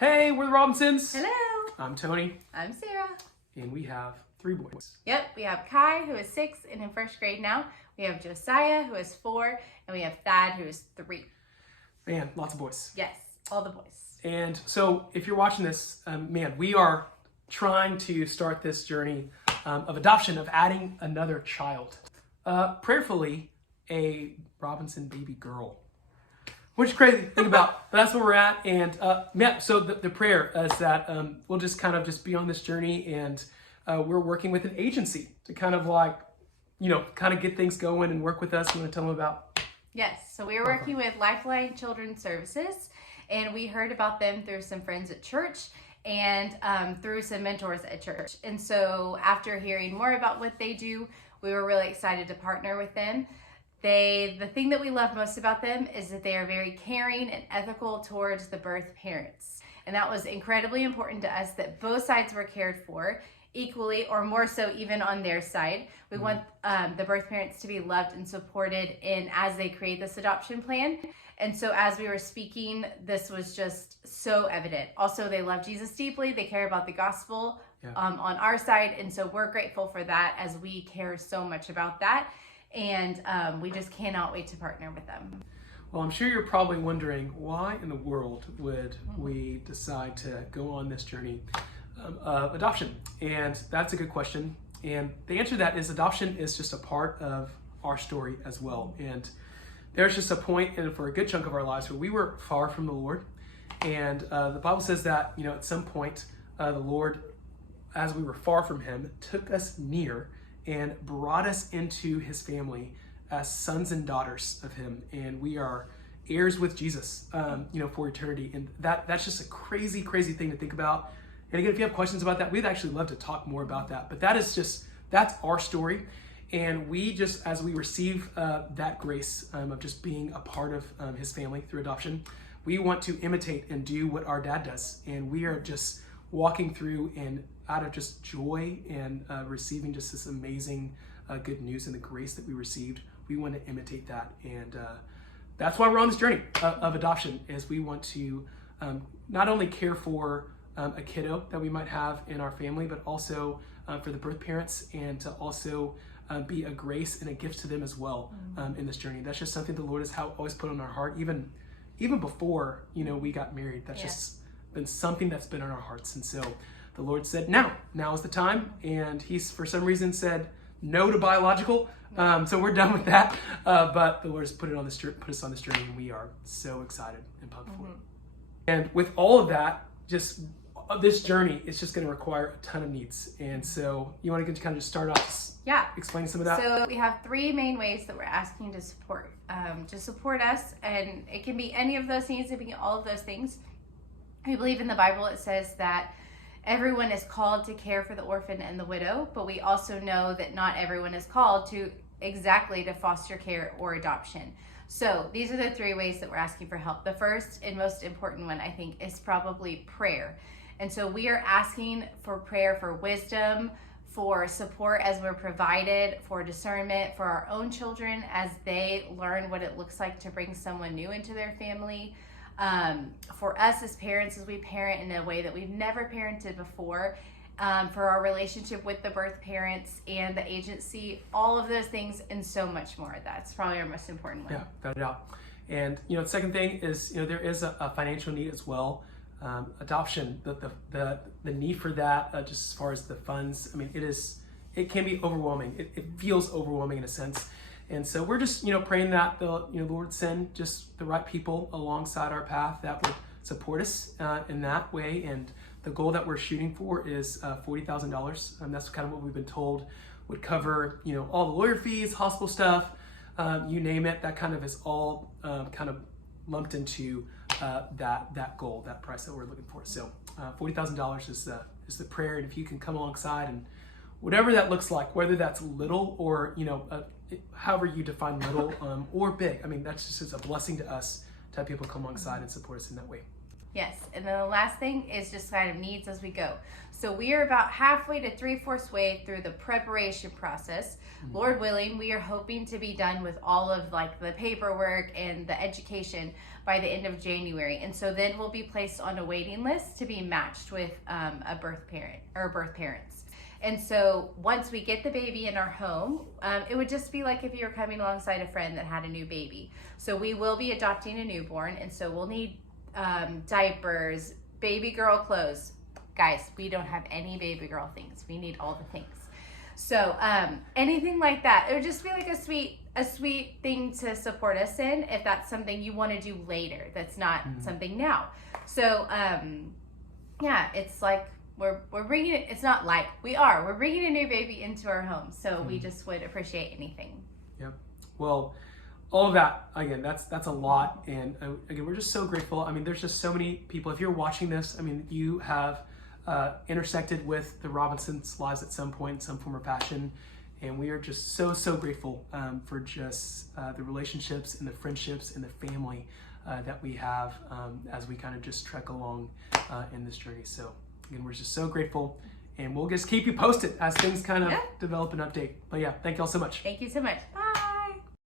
Hey, we're the Robinsons. Hello. I'm Tony, I'm Sarah. and we have 3 boys. Yep, we have Kai, who is 6 and in first grade now. We have Josiah, who is 4, and we have Thad, who is 3. Man, lots of boys. Yes, all the boys. And so, if you're watching this, we are trying to start this journey of adoption, of adding another child. Prayerfully, a Robinson baby girl. Which is crazy to think about, but that's where we're at. And so the prayer is that we'll just kind of just be on this journey, and we're working with an agency to kind of get things going and work with us. You want to tell them about? Yes, so we are working with Lifeline Children's Services, and we heard about them through some friends at church and through some mentors at church. And so after hearing more about what they do, we were really excited to partner with them. The thing that we love most about them is that they are very caring and ethical towards the birth parents. And that was incredibly important to us, that both sides were cared for equally, or more so even on their side. We want the birth parents to be loved and supported as they create this adoption plan. And so as we were speaking, this was just so evident. Also, they love Jesus deeply. They care about the gospel on our side. And so we're grateful for that, as we care so much about that. And we just cannot wait to partner with them. Well, I'm sure you're probably wondering, why in the world would we decide to go on this journey of adoption? And that's a good question. And the answer to that is, adoption is just a part of our story as well. And there's just a point, and for a good chunk of our lives, where we were far from the Lord. And the Bible says that, at some point, the Lord, as we were far from him, took us near and brought us into his family as sons and daughters of him. And we are heirs with Jesus, for eternity. And that's just a crazy, crazy thing to think about. And again, if you have questions about that, we'd actually love to talk more about that. But that's our story. And we just, as we receive that grace of just being a part of his family through adoption, we want to imitate and do what our dad does. And we are just walking through and out of just joy and receiving just this amazing good news and the grace that we received. We want to imitate that. And that's why we're on this journey of adoption, is we want to not only care for a kiddo that we might have in our family, but also for the birth parents, and to also be a grace and a gift to them as well in this journey. That's just something the Lord has always put on our heart, even before we got married. That's just been something that's been on our hearts. And so the Lord said, now is the time. And he's, for some reason, said no to biological. So we're done with that. But the Lord has put us on this journey, and we are so excited and pumped for it. And with all of that, just this journey is just going to require a ton of needs. And so you want to kind of just start off explaining some of that? So we have 3 main ways that we're asking to support us. And it can be any of those things. It can be all of those things. We believe in the Bible, it says that everyone is called to care for the orphan and the widow, but we also know that not everyone is called to foster care or adoption. So these are the 3 ways that we're asking for help. The first and most important one, I think, is probably prayer. And so we are asking for prayer for wisdom, for support as we're provided, for discernment for our own children as they learn what it looks like to bring someone new into their family. For us as parents, as we parent in a way that we've never parented before, for our relationship with the birth parents and the agency, all of those things and so much more. That's probably our most important one. Yeah, got it out. And the second thing is, there is a financial need as well. Adoption, the need for that, just as far as the funds, it can be overwhelming. It feels overwhelming in a sense. And so we're just, praying that the Lord send just the right people alongside our path that would support us in that way. And the goal that we're shooting for is $40,000. And that's kind of what we've been told would cover, all the lawyer fees, hospital stuff, you name it. That kind of is all kind of lumped into that goal, that price that we're looking for. So $40,000 is the prayer. And if you can come alongside, and whatever that looks like, whether that's little or, however you define little or big, that's just a blessing to us to have people come alongside and support us in that way. Yes, and then the last thing is just kind of needs as we go. So we are about halfway to 3/4 way through the preparation process. Lord willing, we are hoping to be done with all of like the paperwork and the education by the end of January. And so then we'll be placed on a waiting list to be matched with a birth parent or birth parents. And so once we get the baby in our home, it would just be like if you were coming alongside a friend that had a new baby. So we will be adopting a newborn, and so we'll need diapers, baby girl clothes. Guys, we don't have any baby girl things. We need all the things. So anything like that, it would just be like a sweet thing to support us in if that's something you want to do later. That's not something now. So yeah, it's like we're bringing it. It's not like we're bringing a new baby into our home. So we just would appreciate anything. Yep. Well, all of that, again, that's a lot. And again, we're just so grateful. I mean, there's just so many people. If you're watching this, I mean, you have intersected with the Robinsons' lives at some point in some form or fashion. And we are just so grateful for just the relationships and the friendships and the family that we have as we kind of just trek along in this journey. So again, we're just so grateful. And we'll just keep you posted as things kind of develop and update. But yeah, thank you all so much. Thank you so much. Bye.